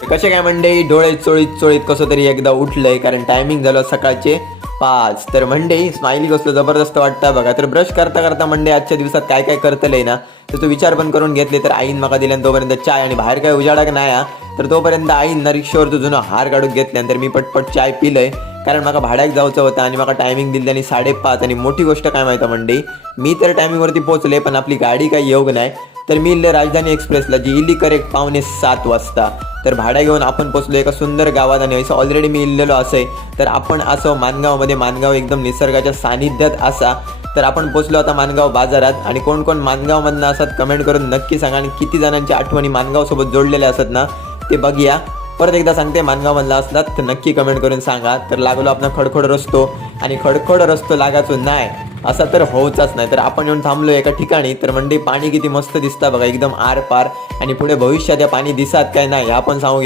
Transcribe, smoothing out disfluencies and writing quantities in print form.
कसे काय मंडळी, डोळे चोळीत चोळीत कसं तरी एकदा उठलंय, कारण टायमिंग झालं सकाळचे 5. तर मंडळी स्माइली कसलं जबरदस्त वाटतं बघा. तर ब्रश करता करता मंडळी आजच्या दिवसात काय काय करतलंय ना, तर तो विचार पण करून घेतले. तर आईन माका दिल्यान तोपर्यंत चाय, आणि बाहेर काय उजाडाक नाही हा. तर तोपर्यंत आईन ना रिक्षावर जुनं हार काढून घेतल्यानंतर मी पटपट चाय पिलंय, कारण मला भाड्याक जायचं होतं आणि मला टायमिंग दिली आणि 5:30. आणि मोठी गोष्ट काय माहिती मंडळी, मी तर टायमिंगवरती पोहोचले पण आपली गाडी काही योग नाही. तर मी इल्ले राजधानी एक्सप्रेसला, जी इल्ली करेक्ट 6:45 वाजता. तर भाड्या घेऊन आपण पोचलो एका सुंदर गावात, आणि असं ऑलरेडी मी इल्लेलो असे. तर आपण असं मानगावमध्ये, मानगाव एकदम निसर्गाच्या सानिध्यात असा. तर आपण पोचलो आता मानगाव बाजारात. आणि कोण कोण मानगावमधनं असतात कमेंट करून नक्की सांगा, आणि किती जणांच्या आठवणी मानगावसोबत जोडलेल्या असतात ना ते बघूया. परत एकदा सांगते, मानगावमधला असतात तर नक्की कमेंट करून सांगा. तर लागलो आपण खडखड रस्तो, आणि खडखड रस्तो लागायचो नाही असा तर होऊचाच नाही. तर आपण येऊन थांबलो एका ठिकाणी. तर मंडळी पाणी किती मस्त दिसतं बघा, एकदम आर पार. आणि पुढे भविष्यात या पाणी दिसत काय नाही आपण सांगू